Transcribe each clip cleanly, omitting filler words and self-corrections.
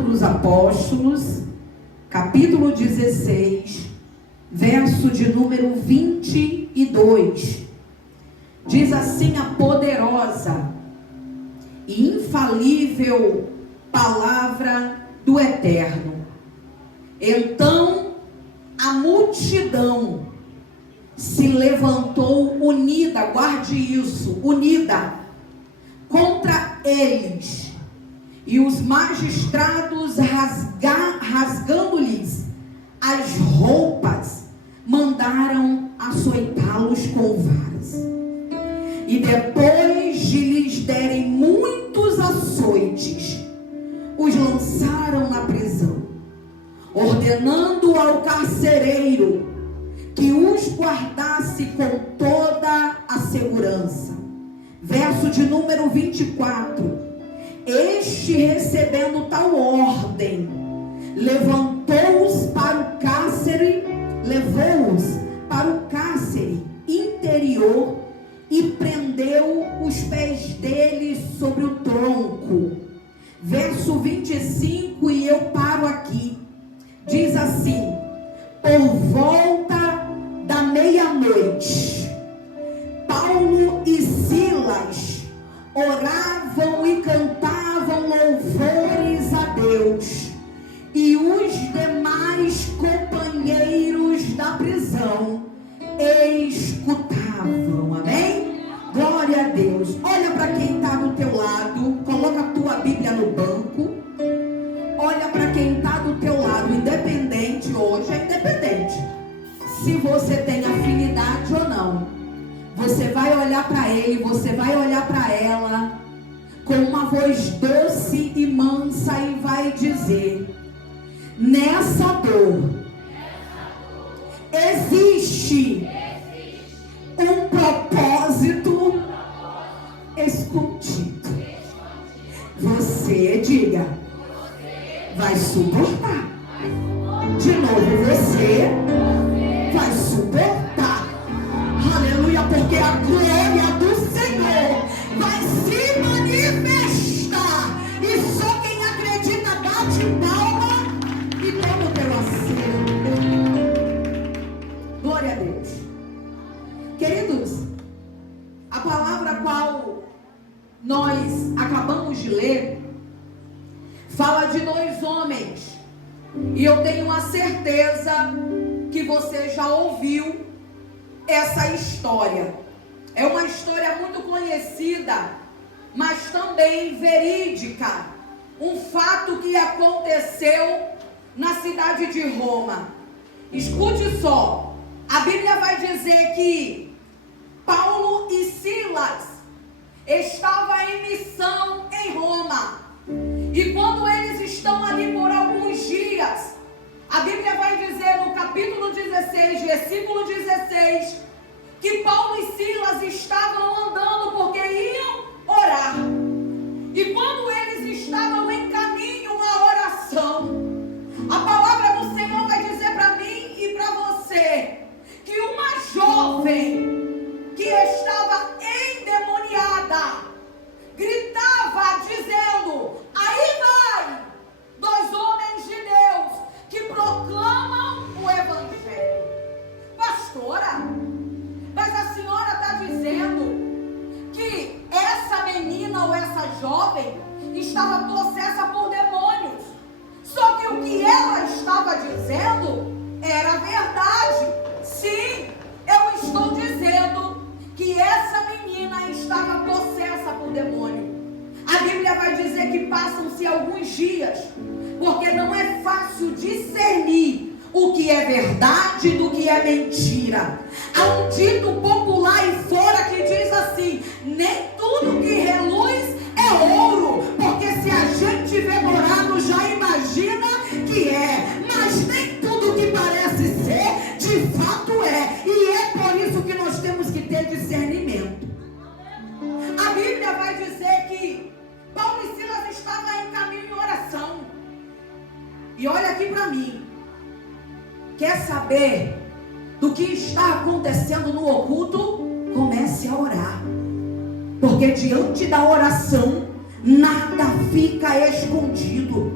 Atos dos Apóstolos, capítulo 16, verso de número 22. Diz assim a poderosa e infalível palavra do Eterno. Então a multidão se levantou unida, guarde isso, unida, contra eles. E os magistrados, rasgando-lhes as roupas, mandaram açoitá-los com varas. E depois de lhes derem muitos açoites, os lançaram na prisão, ordenando ao carcereiro que os guardasse com toda a segurança. Verso de número 24. Este, recebendo tal ordem, levou-os para o cárcere interior e prendeu os pés deles sobre o tronco. Verso 25, e eu paro aqui. Diz assim: por volta da meia-noite, Paulo e Silas oravam e cantavam louvores a Deus, e os demais companheiros da prisão escutavam. Amém? Glória a Deus. Olha para quem está do teu lado, coloca a tua Bíblia no banco. Olha para quem está do teu lado, independente, hoje é independente se você tem afinidade ou não. Você vai olhar para ele, você vai olhar para ela com uma voz doce e mansa e vai dizer: nessa dor existe um propósito escondido. Você, diga, vai suportar. De novo, você vai suportar. Aleluia, porque a glória do Senhor vai se manifestar. E só quem acredita bate palma e toma o teu assento. Glória a Deus. Queridos, a palavra qual nós acabamos de ler fala de dois homens. E eu tenho a certeza que você já ouviu essa história. É uma história muito conhecida, mas também verídica. Um fato que aconteceu na cidade de Roma. Escute só. A Bíblia vai dizer que Paulo e Silas estavam em missão em Roma. E quando eles estão ali por alguns dias, a Bíblia vai dizer no capítulo 16, versículo 16, que Paulo e Silas estavam andando porque iam orar. E quando eles estavam em caminho à oração, a palavra do Senhor vai dizer para mim e para você que uma jovem que estava endemoniada gritava dizendo: aí vai dois homens de Deus que proclamam o Evangelho. Pastora, mas a senhora está dizendo que essa menina ou essa jovem estava possessa por demônios. Só que o que ela estava dizendo era verdade. Sim, eu estou dizendo que essa menina estava possessa por demônio. A Bíblia vai dizer que passam-se alguns dias, porque não é fácil discernir o que é verdade do que é mentira. Há um dito popular aí fora que diz assim: nem tudo que reluz é ouro, porque se a gente vê dourado já imagina que é, mas nem tudo que parece ser de fato é. E é por isso que nós temos que ter discernimento. A Bíblia vai dizer que Paulo e Silas estavam em caminho em oração. E olha aqui para mim. Quer saber do que está acontecendo no oculto? Comece a orar. Porque diante da oração, nada fica escondido.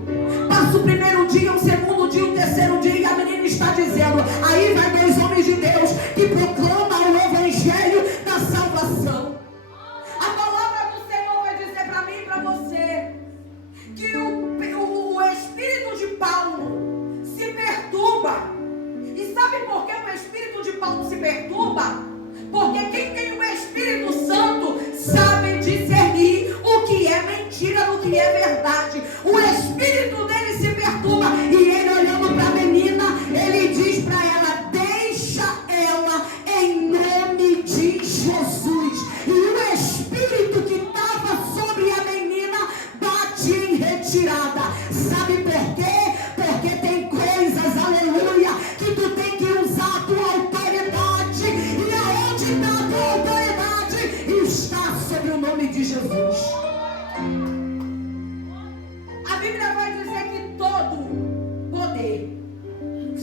perturba? Porque quem tem o Espírito Santo sabe discernir o que é mentira do que é verdade. O espírito dele se perturba e ele, olhando para a menina, ele diz para ela: deixa ela em nome de Jesus. E o espírito que estava sobre a menina bate em retirada. Sabe por quê? Porque tem coisas, aleluia, que tu tem que usar a tua autoridade. E aonde está a tua autoridade? Está sobre o nome de Jesus. A Bíblia vai dizer que todo poder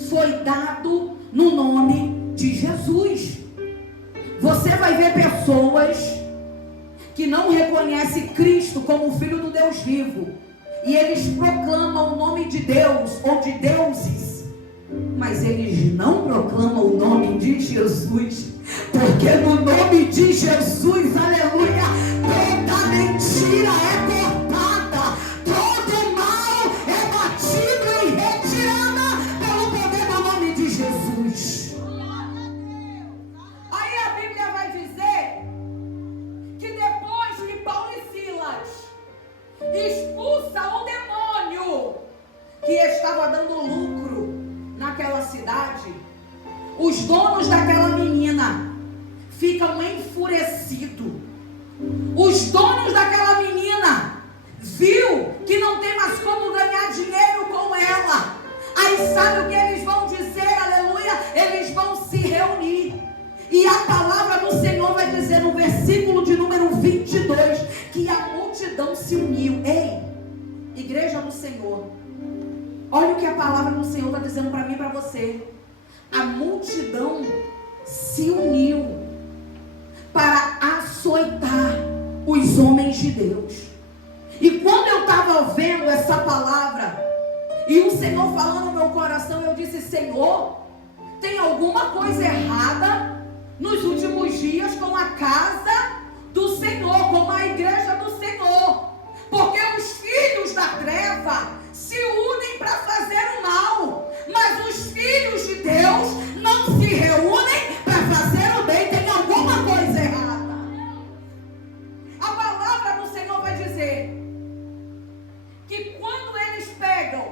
foi dado no nome de Jesus. Você vai ver pessoas que não reconhecem Cristo como Filho do Deus vivo, e eles proclamam o nome de Deus ou de deuses, mas eles não proclamam o nome de Jesus, porque no nome de Jesus, aleluia, toda mentira é cortada, todo mal é batido e retirada pelo poder do nome de Jesus. Aí a Bíblia vai dizer que depois que Paulo e Silas expulsa o demônio que estava dando lucro naquela cidade, os donos daquela menina ficam enfurecidos. Os donos daquela menina viu que não tem mais como ganhar dinheiro com ela. Aí sabe o que eles vão dizer? Aleluia! Eles vão se reunir. E a palavra do Senhor vai dizer no versículo de número 22 que a multidão se uniu. Ei, igreja do Senhor, olha o que a palavra do Senhor está dizendo para mim e para você. A multidão se uniu para açoitar os homens de Deus. E quando eu estava vendo essa palavra e o Senhor falando no meu coração, eu disse: Senhor, tem alguma coisa errada nos últimos dias com a casa do Senhor, com a igreja do Senhor, porque os filhos da treva se unem para fazer o mal, mas os filhos de Deus não se reúnem para fazer o bem. Tem alguma coisa errada. A palavra do Senhor vai dizer que quando eles pegam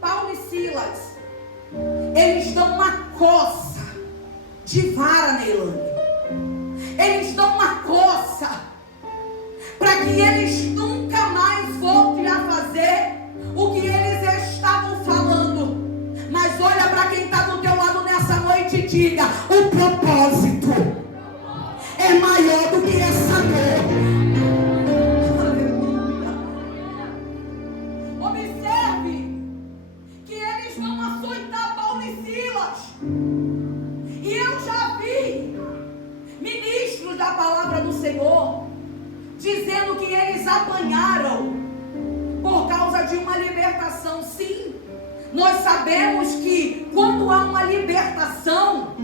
Paulo e Silas, eles dão uma coça de vara nele. Eles dão uma coça para que eles nunca mais voltem a fazer o que eles estavam falando. Mas olha para quem está do teu lado nessa noite e diga: o propósito é maior do que essa dor. Aleluia. Observe que eles vão açoitar Paulo e Silas. E eu já vi ministros da palavra do Senhor dizendo que eles apanharam por causa de uma libertação. Sim, nós sabemos que quando há uma libertação,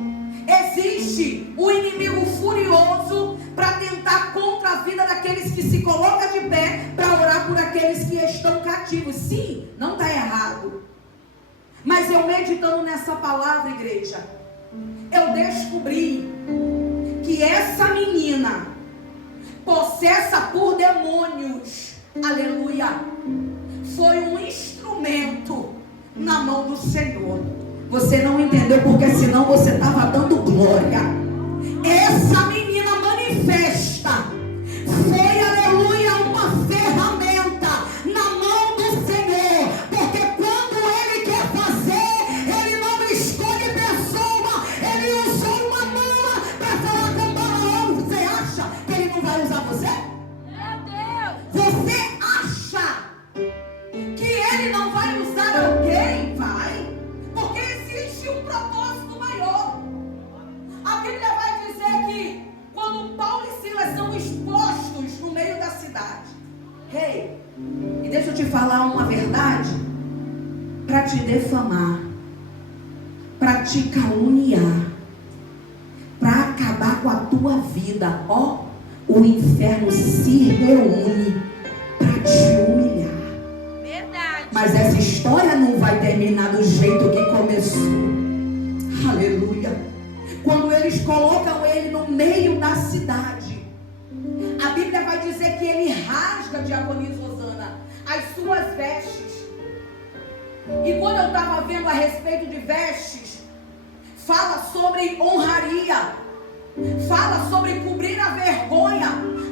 existe o inimigo furioso para tentar contra a vida daqueles que se colocam de pé para orar por aqueles que estão cativos. Sim, não está errado. Mas eu meditando nessa palavra, igreja, eu descobri que essa menina, possessa por demônios, aleluia, foi um instrumento na mão do Senhor. Você não entendeu, porque senão você estava dando glória. Essa menina manifesta foi, aleluia, uma ferramenta na mão do Senhor, porque quando Ele quer fazer, Ele não escolhe pessoa. Ele usou uma mula para falar com Balaão. Você acha que Ele não vai usar você? Meu Deus! Você acha que Ele não vai usar alguém? Vai, porque existe um propósito maior. A Bíblia vai dizer que quando Paulo e Silas são expostos no meio da cidade, hey, e deixa eu te falar uma verdade, para te defamar, para te caluniar, para acabar com a tua vida, ó, o inferno se reúne para te humilhar. Verdade. Mas essa história não vai terminar do jeito que começou. Aleluia. quando eles colocam ele no meio da cidade, a Bíblia vai dizer que ele rasga, diaconisa Osana, as suas vestes. E quando eu estava vendo a respeito de vestes, fala sobre honraria, fala sobre cobrir a vergonha.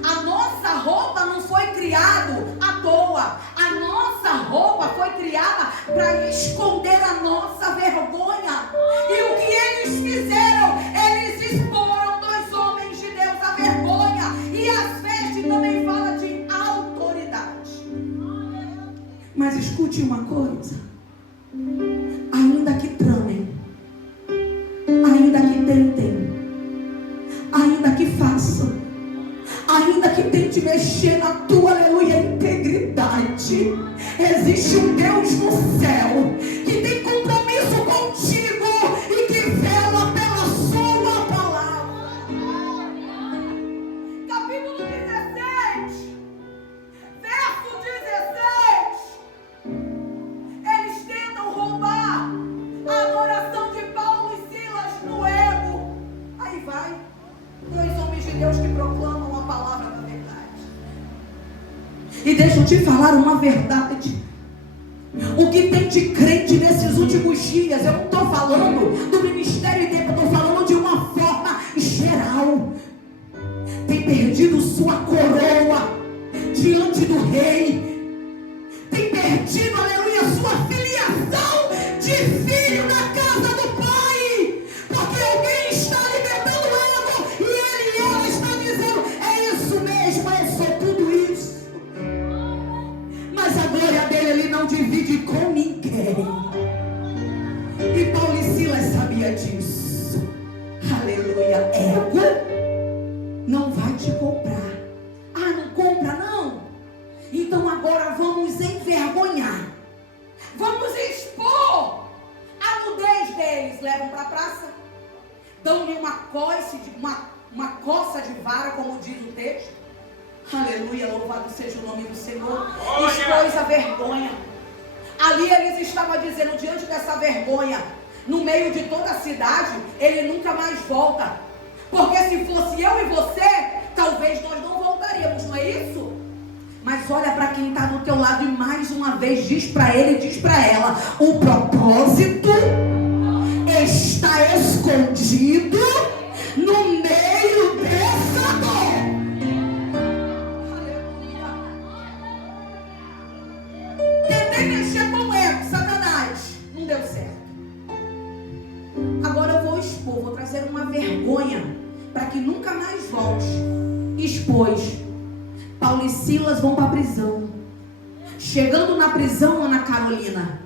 A nossa roupa não foi criada à toa. A nossa roupa foi criada para esconder a nossa vergonha. E o que eles fizeram? Eles exporam dos homens de Deus a vergonha. E as vestes também fala de autoridade. Mas escute uma coisa: ainda que tramem, ainda que tentem, ainda que façam, ainda que tente mexer na tua, aleluia, integridade, existe um Deus no céu que tem compromisso contigo e que vela pela sua palavra. Capítulo 16, verso 16. Eles tentam roubar a adoração de Paulo e Silas no ego. Aí vai dois homens de Deus que proclamam a palavra da verdade. E deixa eu te falar uma verdade. O que tem de crente nesses últimos dias, eu não estou falando do ministério inteiro, eu estou falando de uma forma geral, tem perdido sua coroa diante do rei, tem perdido, aleluia, sua filiação de filho na casa do Pai, porque alguém está alimentando ela e ele e ela estão dizendo: é isso mesmo, eu sou tudo isso. Mas a glória dele ele não divide com ninguém. E Paulo e Silas sabia disso. Aleluia. Ego não vai te comprar. Ah, não compra não? Então agora vamos envergonhar, vamos expor a nudez deles. Levam para a praça, dão-lhe uma coça de vara, como diz o texto. Aleluia, louvado seja o nome do Senhor. Expôs a vergonha. Ali eles estavam dizendo, diante dessa vergonha, no meio de toda a cidade, ele nunca mais volta. Porque se fosse eu e você, talvez nós não voltaríamos, não é isso? Mas olha para quem está do teu lado e mais uma vez diz para ele, diz para ela: o propósito está escondido no meio dessa dor. Tentei mexer com o ego, Satanás, não deu certo. Agora eu vou expor, vou trazer uma vergonha para que nunca mais volte. Expôs. Paulo e Silas vão para a prisão. Chegando na prisão, Ana Carolina,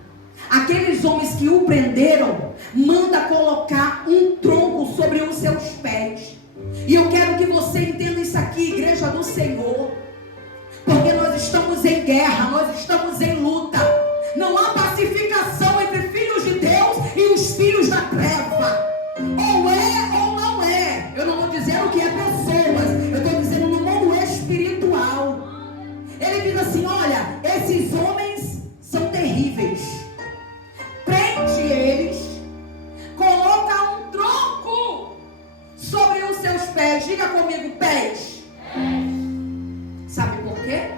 aqueles homens que o prenderam, manda colocar um tronco sobre os seus pés. E eu quero que você entenda isso aqui, igreja do Senhor, porque nós estamos em guerra, nós estamos em luta. Não há pacificação entre filhos de Deus e os filhos da treva. Ou é ou não é. Eu não estou dizendo que é pessoas, eu estou dizendo no mundo espiritual. Ele diz assim: olha, esses homens são terríveis. Prende eles, coloca um tronco sobre os seus pés. Diga comigo, pés. Sabe por quê?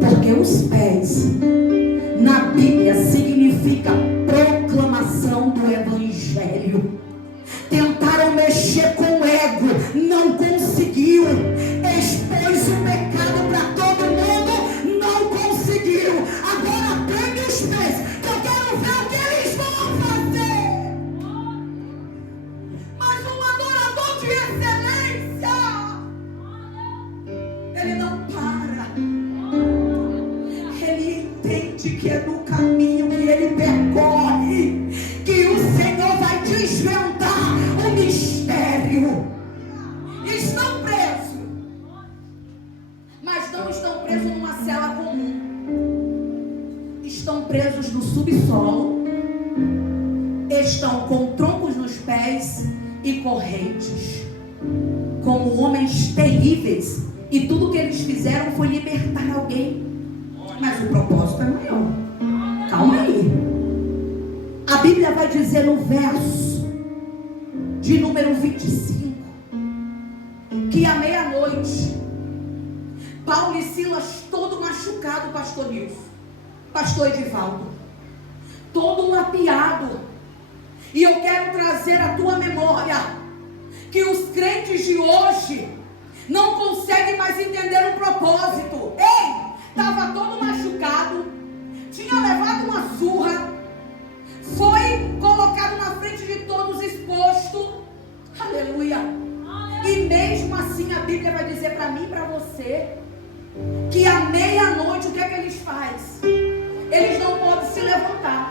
Porque os pés na Bíblia significa proclamação do Evangelho. Tentaram mexer com o ego, não conseguiu. Expôs o pecado para todo mundo, não conseguiu. Agora prende os pés, que eu quero ver o que eles vão fazer. Mas um adorador de excelência, ele não para. Ele entende que é no caminho que ele percorre que o Senhor vai desvendar o mistério. Estão presos, mas não estão presos numa cela comum. Estão presos no subsolo. Estão com troncos nos pés e correntes, como homens terríveis. E tudo que eles fizeram foi libertar alguém. Mas o propósito é maior. Calma aí. A Bíblia vai dizer no verso de número 25, que à meia-noite, Paulo e Silas, todo machucado, pastor Nilson, pastor Edivaldo, todo lapiado. E eu quero trazer à tua memória que os crentes de hoje não conseguem mais entender o propósito. Ei, estava todo machucado, tinha levado uma surra, foi colocado na frente de todos, exposto. Aleluia. E mesmo assim a Bíblia vai dizer para mim e para você que à meia-noite o que é que eles fazem? Eles não podem se levantar,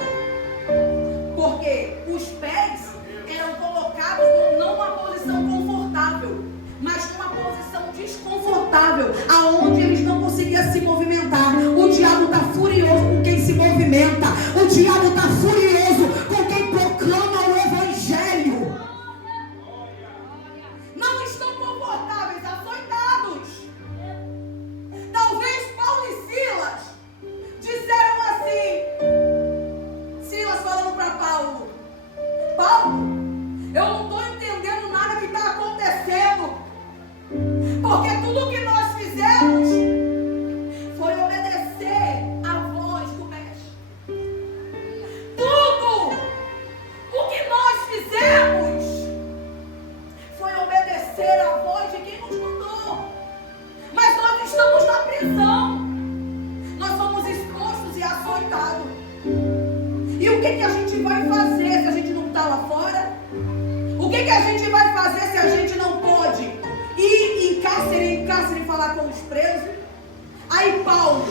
porque os pés eram colocados não numa posição confortável, mas numa posição desconfortável, aonde eles não conseguiam se movimentar. O diabo está furioso com quem se movimenta. O diabo está furioso com quem proclama o evangelho. Não estão confortáveis, açoitados. Talvez Paulo e Silas disseram assim, Silas falando para Paulo: Paulo, eu não estou entendendo nada que está acontecendo, porque tudo que nós fizemos foi obedecer a voz do mestre. Tudo o que nós fizemos foi obedecer a voz de quem nos mandou. Mas nós estamos na prisão, nós somos expostos e açoitados. E o que a gente vai fazer se a gente não está lá fora? O que a gente vai fazer se a gente não pode ir em cárcere falar com os presos? Aí Paulo,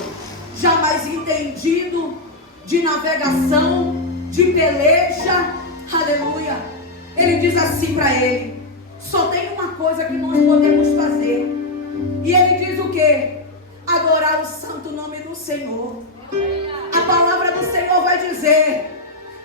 já mais entendido de navegação, de peleja, aleluia, ele diz assim para ele: só tem uma coisa que nós podemos fazer. E ele diz o quê? Adorar o santo nome do Senhor. A palavra do Senhor vai dizer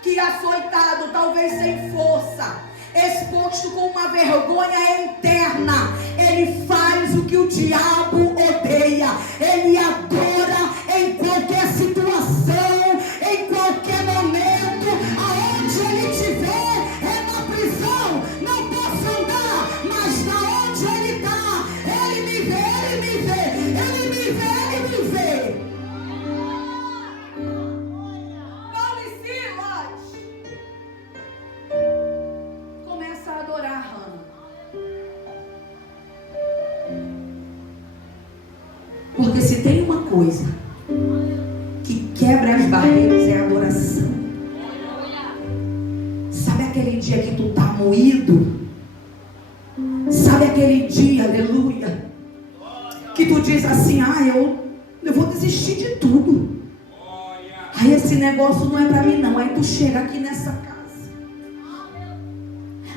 que açoitado, talvez sem força, exposto com uma vergonha interna, ele faz o que o diabo odeia. Ele adora em qualquer situação, em qualquer momento, aonde ele estiver. É na prisão, não posso andar, mas na onde ele está, ele me vê, ele me vê, ele me vê, ele me vê. Paulo e Silas começa a adorar Hannah. Porque se tem uma coisa que quebra as barreiras é a adoração. Sabe aquele dia que tu tá moído? Sabe aquele dia, aleluia, que tu diz assim: eu vou desistir de tudo. Esse negócio não é pra mim não. Aí tu chega aqui nessa casa,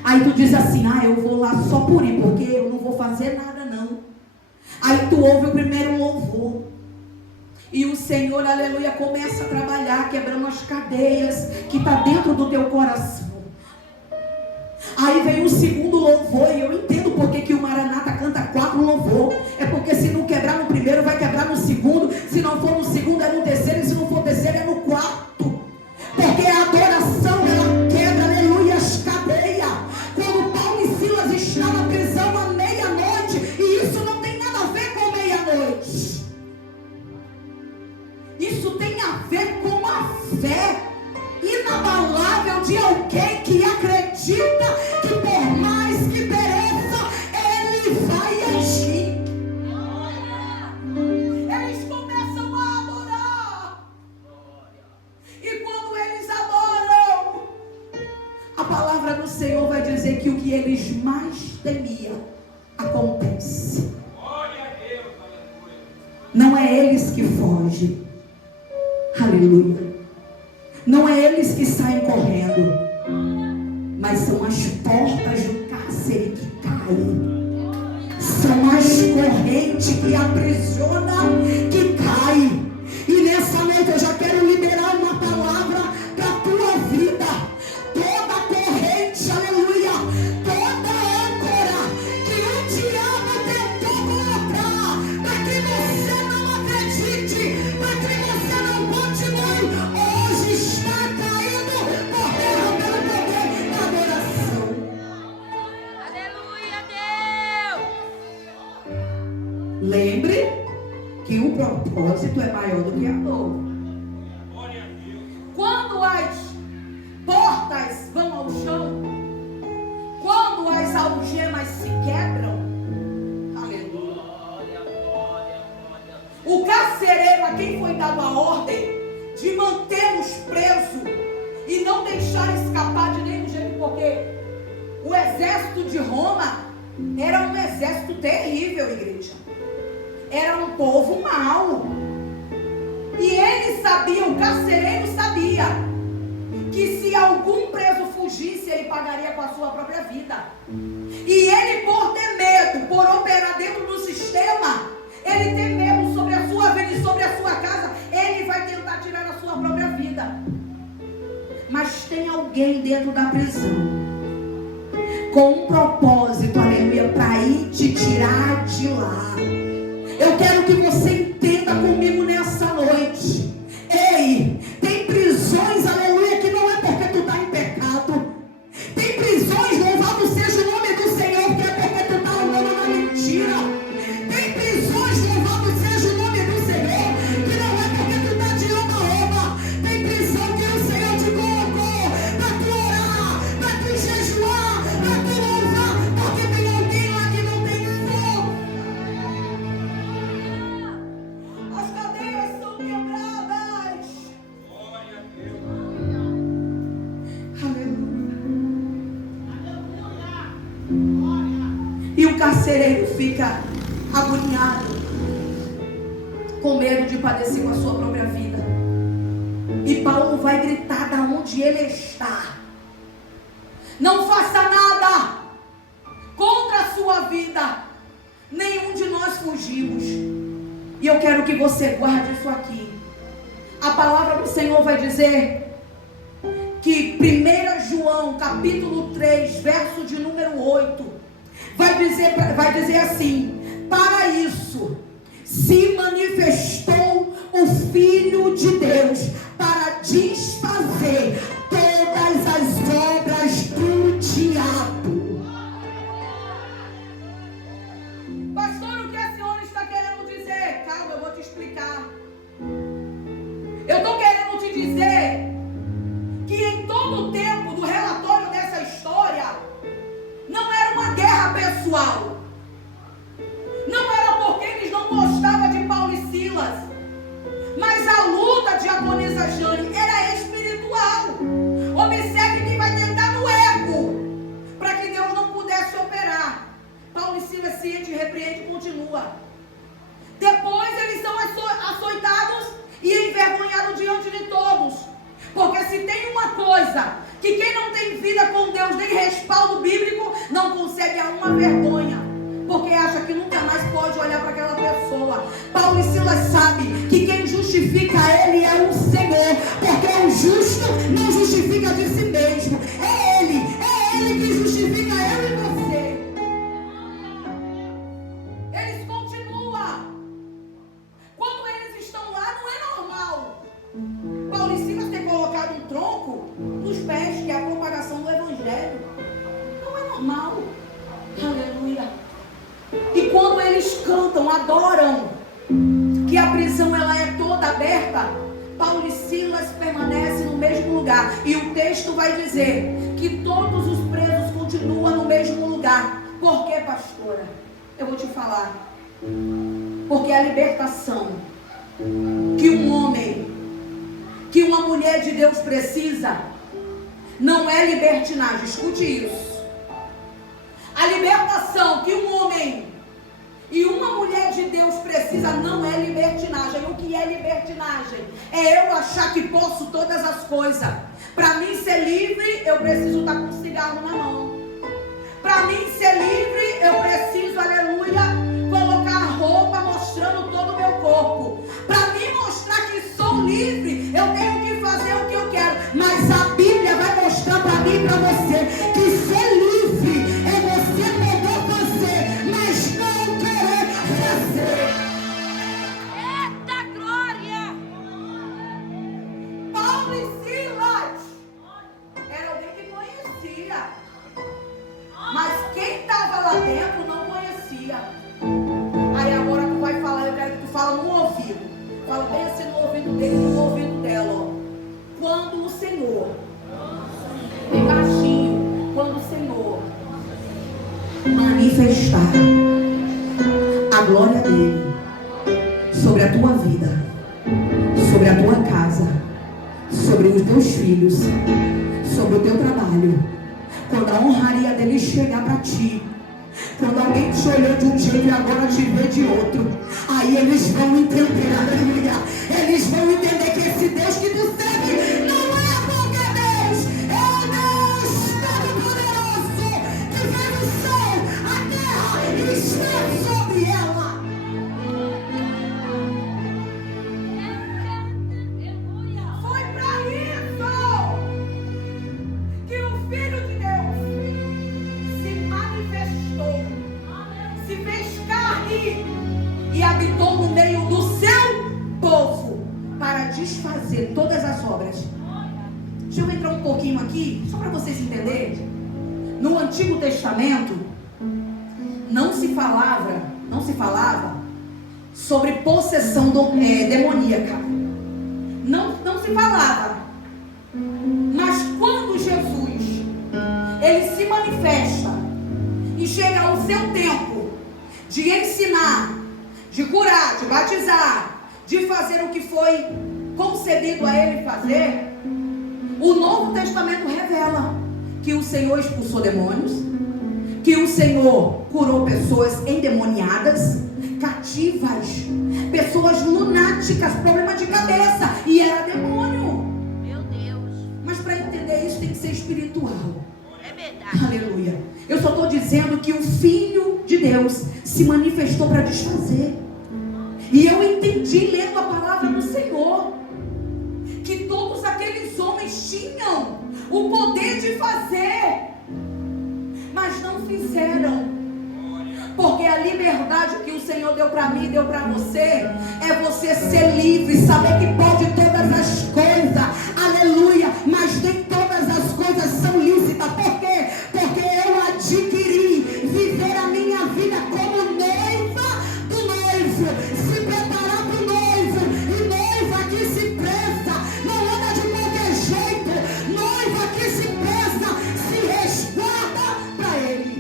aí tu diz assim: eu vou lá só por ir, porque eu não vou fazer nada não. Aí tu ouve o primeiro louvor e o Senhor, aleluia, começa a trabalhar, quebrando as cadeias que está dentro do teu coração. Aí vem o segundo louvor, e eu entendo porque que o Maranata canta 4 louvor. É porque se não quebrar no primeiro, vai quebrar no segundo. Se não for no segundo, é no terceiro. E se não for terceiro, é no quarto. Porque a adoração, ela quebra, aleluia, as cadeias. Quando Paulo e Silas estão na prisão à meia-noite, e isso não tem nada a ver com meia-noite. Isso tem a ver com a fé inabalável de alguém que acredita que por mais que pereça, ele vai agir. Eles começam a adorar. E quando eles adoram, a palavra do Senhor vai dizer que o que eles mais temiam acontece. Não é eles que fogem. Aleluia. Não é eles que saem correndo, mas são as portas do cárcere que caem. São as correntes que aprisionam que caem. E nessa noite eu já quero liberar uma palavra para a tua vida. Toda corrente, aleluia, toda âncora que o diabo tentou colocar para que você não acredite, para que você não continue, hoje está caindo por terra pelo poder da adoração. exército de Roma era um exército terrível, igreja. Era um povo mau. E ele sabia, o carcereiro sabia, que se algum preso fugisse, ele pagaria com a sua própria vida. E ele, por ter medo, por operar dentro do sistema, ele tem medo sobre a sua vida e sobre a sua casa, ele vai tentar tirar a sua própria vida. Mas tem alguém dentro da prisão com um propósito, aleluia, para ir te tirar de lá. Eu quero que você entenda comigo nessa noite. Ei, tem prisões, aleluia, que não é porque tu está em pecado. Tem prisões, louvado seja o nome do Senhor, que é porque tu está andando na mentira. Tem prisões, louvado seja o nome do Senhor, que não é porque tu está de oba-oba. Tem prisão que o Senhor te colocou para tu orar, para tu jejuar, para tu louvar, porque tem alguém lá que não tem fogo. As cadeias são quebradas. E o carcereiro fica agoniado, com medo de padecer com a sua própria vida. E Paulo vai gritar da onde ele está: não faça nada contra a sua vida. Nenhum de nós fugimos. E eu quero que você guarde isso aqui. A palavra do Senhor vai dizer que 1 João capítulo 3, verso de número 8, vai dizer assim: para isso se manifestou o Filho de Deus, para desfazer todas as obras do diabo. Pastor, o que a senhora está querendo dizer? Calma, eu vou te explicar. Eu estou querendo te dizer que em todo o tempo do relatório dessa história, não era uma guerra pessoal. Não era porque eles não gostavam de Paulo e Silas. Mas a luta de Diaconisa Jane era espiritual. Observe que vai tentar no ego, para que Deus não pudesse operar. Paulo e Silas se repreende e continua. Depois eles são açoitados e envergonhados diante de todos. Porque se tem uma coisa que quem não tem vida com Deus, nem respaldo bíblico, não consegue a uma vergonha, porque acha que nunca mais pode olhar para aquela pessoa. Paulo e Silas sabem que quem justifica ele é o Senhor, porque o justo não justifica de si mesmo. É Ele que justifica eu e você. Eles continuam. Quando eles estão lá, não é normal Paulo e Silas ter colocado um tronco nos pés, que é a propagação do Evangelho. Não é normal. Aleluia. E quando eles cantam, adoram, que a prisão ela é toda aberta, Paulo e Silas permanecem no mesmo lugar. E o texto vai dizer que todos os presos continuam no mesmo lugar. Por quê, pastora? Eu vou te falar. Porque a libertação que um homem, que uma mulher de Deus precisa, não é libertinagem. Escute isso. A libertação que um homem e uma mulher de Deus precisa não é libertinagem. O que é libertinagem? É eu achar que posso todas as coisas. Para mim ser livre, eu preciso estar com um cigarro na mão. Para mim ser livre, eu preciso, aleluia, colocar a roupa mostrando todo o meu corpo. Para mim mostrar que sou livre, eu tenho que fazer o que eu quero. Mas a Bíblia vai mostrar para mim e para você que ser livre é você poder fazer, mas não querer fazer. Eita glória! Paulo e Silas era alguém que conhecia, mas quem estava lá dentro não conhecia. Aí agora tu vai falar, eu quero que tu fale no ouvido. Fala bem assim no ouvido dele, no ouvido dela, ó. Quando o Senhor, bem baixinho, quando o Senhor manifestar a glória dele sobre a tua vida, sobre a tua casa, sobre os teus filhos, sobre o teu trabalho, Quando a honraria dele chegar para ti, quando alguém te olhou de um jeito e agora te vê de outro, aí eles vão entender, aleluia. Eles vão entender que esse Deus que tu serve não é qualquer Deus, é o Deus Todo-Poderoso que fez o céu, a terra e está sobre ela. Foi para isso que o Filho de Deus se manifestou, se fez carne e habitou no meio do seu povo para desfazer todas as obras. Deixa eu entrar um pouquinho aqui, só para vocês entenderem. No Antigo Testamento não se falava sobre possessão demoníaca. Não se falava. Mas quando Jesus ele se manifesta e chega ao seu tempo de ensinar, de curar, de batizar, de fazer o que foi concebido a ele fazer, o Novo Testamento revela que o Senhor expulsou demônios, que o Senhor curou pessoas endemoniadas, cativas, pessoas lunáticas, problema de cabeça, e era demônio. Meu Deus. Mas para entender isso tem que ser espiritual. É verdade. Aleluia. Eu só estou dizendo que o Filho de Deus se manifestou para desfazer. E eu entendi, lendo a palavra do Senhor, que todos aqueles homens tinham o poder de fazer, mas não fizeram. Porque a liberdade que o Senhor deu para mim, deu para você, é você ser livre, saber que pode todas as coisas, aleluia, mas nem todas as coisas são lícitas. Por quê? Porque eu adquiri viver a minha vida como noiva do noivo, se preparar para o noivo, e noiva que se presta, não anda de qualquer jeito, noiva que se presta, se resguarda para ele.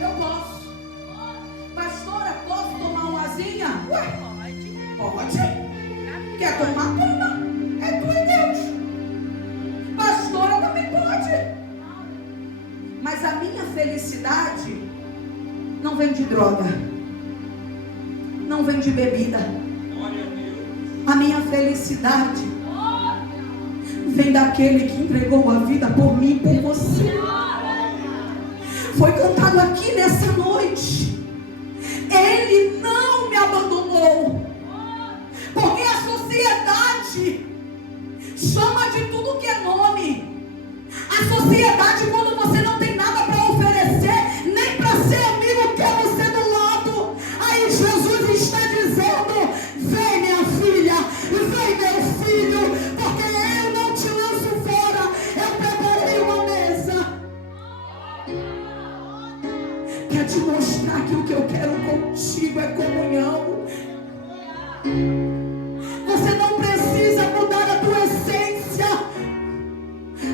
Eu posso, pastora, posso tomar uma asinha? Ué, pode. Quer tomar? Toma. É tu e Deus. Pastora também pode. Mas a minha felicidade não vem de droga, não vem de bebida. A minha felicidade vem daquele que entregou a vida por mim e por você. Foi cantado aqui nessa noite. Ele não me abandonou. Porque a sociedade chama de tudo que é nome. A sociedade, quando você não tem nada para oferecer, nem para ser amigo, quer você do lado. Aí Jesus está dizendo: vem, minha filha, vem, meu filho, porque eu não te lanço fora. Eu preparei uma mesa. Quer te mostrar que o que eu quero contigo é comunhão. Você não precisa mudar a tua essência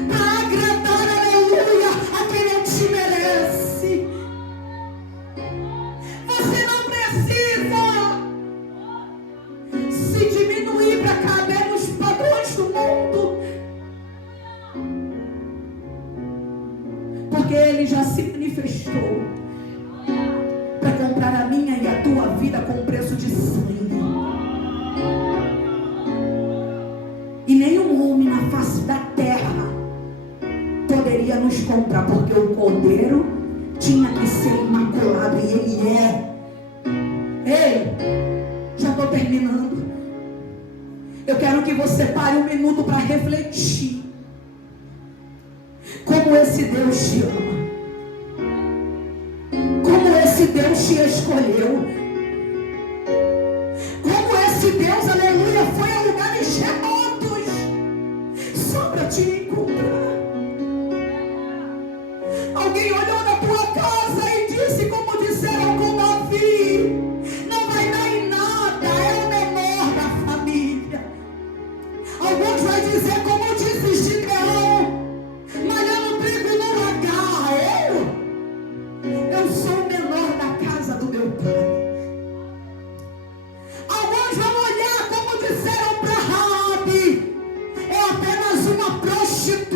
para agradar, aleluia, a quem não te merece. Você não precisa se diminuir para caber nos padrões do mundo, porque ele já se manifestou para comprar a minha e a tua vida com preço de sangue. E nenhum homem na face da terra poderia nos comprar, porque o cordeiro tinha que ser imaculado, e ele é. Ei, já estou terminando. Eu quero que você pare um minuto para refletir como esse Deus te ama, como esse Deus te escolheu, como esse Deus, aleluia, foi a lugares remotos só para te encontrar. Alguém olhou na tua casa e disse, como disseram com Davi: não vai dar em nada, é o menor da família. Alguns vão dizer, como disse Gideão, malhando trigo no lagar. Eu sou o menor da casa do meu pai. Alguns vão olhar, como disseram para Raabe: é apenas uma prostituta.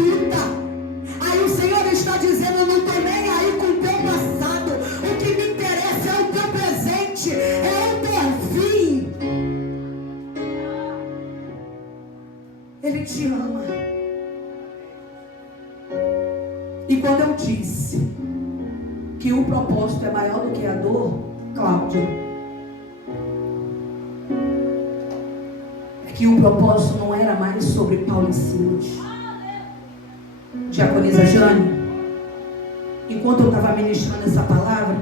Ele te ama. E quando eu disse que o propósito é maior do que a dor, Cláudia, é que o propósito não era mais sobre Paulo e Silas. Diaconisa Jane, enquanto eu estava ministrando essa palavra,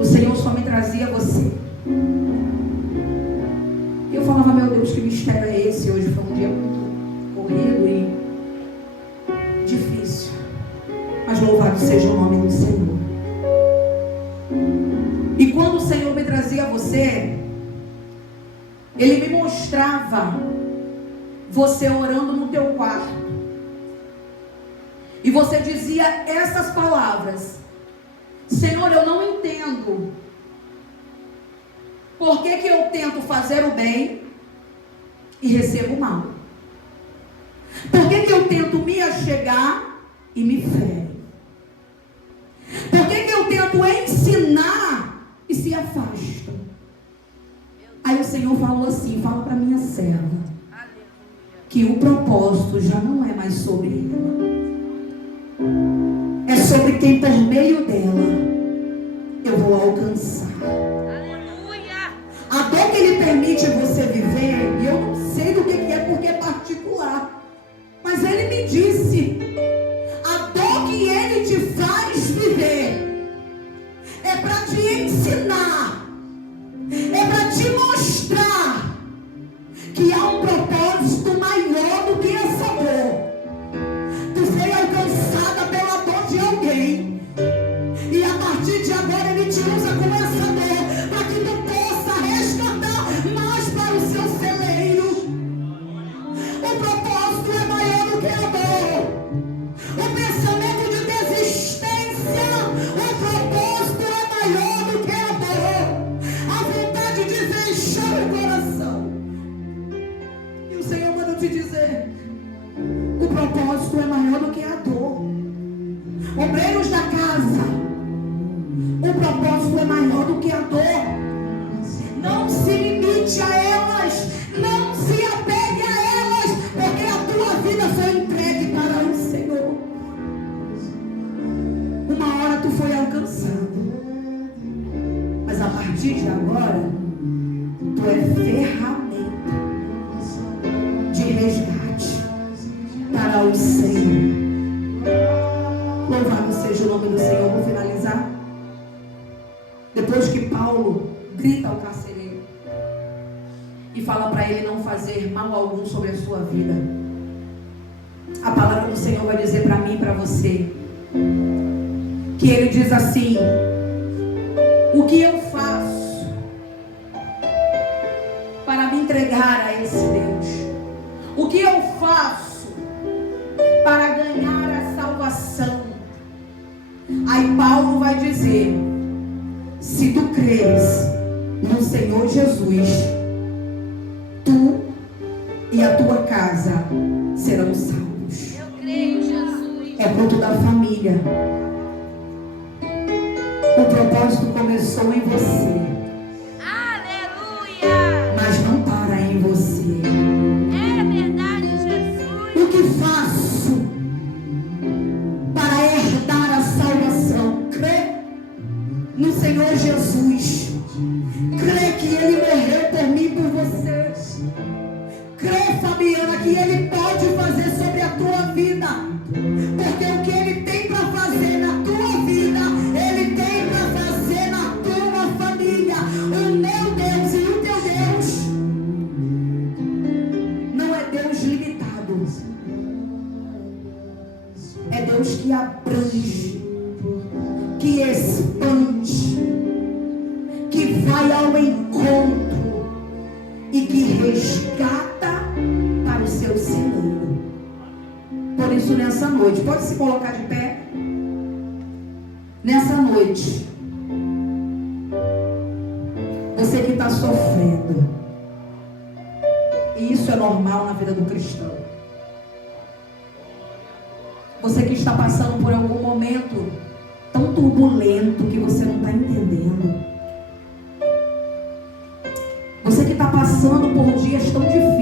o Senhor só me trazia você. E eu falava, meu Deus, que mistério é esse? Hoje foi um dia muito corrido e difícil. Mas louvado seja o nome do Senhor. E quando o Senhor me trazia você, Ele me mostrava você orando no teu quarto. E você dizia essas palavras: Senhor, eu não entendo por que eu tento fazer o bem e recebo o mal. Por que eu tento me achegar e me fere? Por que eu tento ensinar e se afasta? Aí o Senhor falou assim: fala para minha serva que o propósito já não é mais sobre ela, é sobre quem por meio dela eu vou alcançar. Aleluia. A dor que Ele permite você viver, e eu não sei do que é, porque é particular, mas Ele me disse: a dor que Ele te faz viver é para te ensinar, é para te mostrar que há um propósito maior do que essa dor. Tu foi alcançada pela dor de alguém, e a partir de agora Ele te usa com essa dor para que tu possa resgatar mais para o seu celeiro. O propósito é maior do que a dor. O pensamento de desistência, o propósito é maior do que a dor. A vontade de fechar o coração. E o Senhor manda te dizer: o propósito é maior do que a dor. Obreiros da casa, o propósito é maior do que a dor. Não se limite a elas, não se apegue a elas, porque a tua vida foi entregue para o Senhor. Uma hora tu foi alcançado, mas a partir de agora tu é ferramenta de resgate para o Senhor. Louvado seja o nome do Senhor. Vou finalizar. Depois que Paulo grita ao carcereiro e fala para ele não fazer mal algum sobre a sua vida, a palavra do Senhor vai dizer para mim e para você que Ele diz assim: o que eu faço para me entregar a esse Deus? O que eu faço para ganhar a salvação? Aí Paulo vai dizer: se tu creres no Senhor Jesus, tu e a tua casa serão salvos. Eu creio, Jesus. É fruto da família. O propósito começou em você, Aleluia. mas não para em você. É verdade, Jesus. O que faço para herdar a salvação? Crê no Senhor Jesus. Crê que Ele morreu por mim e por você. Crê, Fabiana, que Ele pode fazer sobre a tua vida. Porque o que Ele tem para fazer na tua vida, Ele tem para fazer na tua família. O meu Deus e o teu Deus não é Deus limitado. É Deus que abrange, que expande, que vai ao encontro e que resgata para o seu celeiro. Por isso, nessa noite, pode se colocar de pé. Nessa noite, você que está sofrendo, e isso é normal na vida do cristão. Você que está passando por algum momento tão turbulento que você não está entendendo. Você que está passando por dias tão difíceis.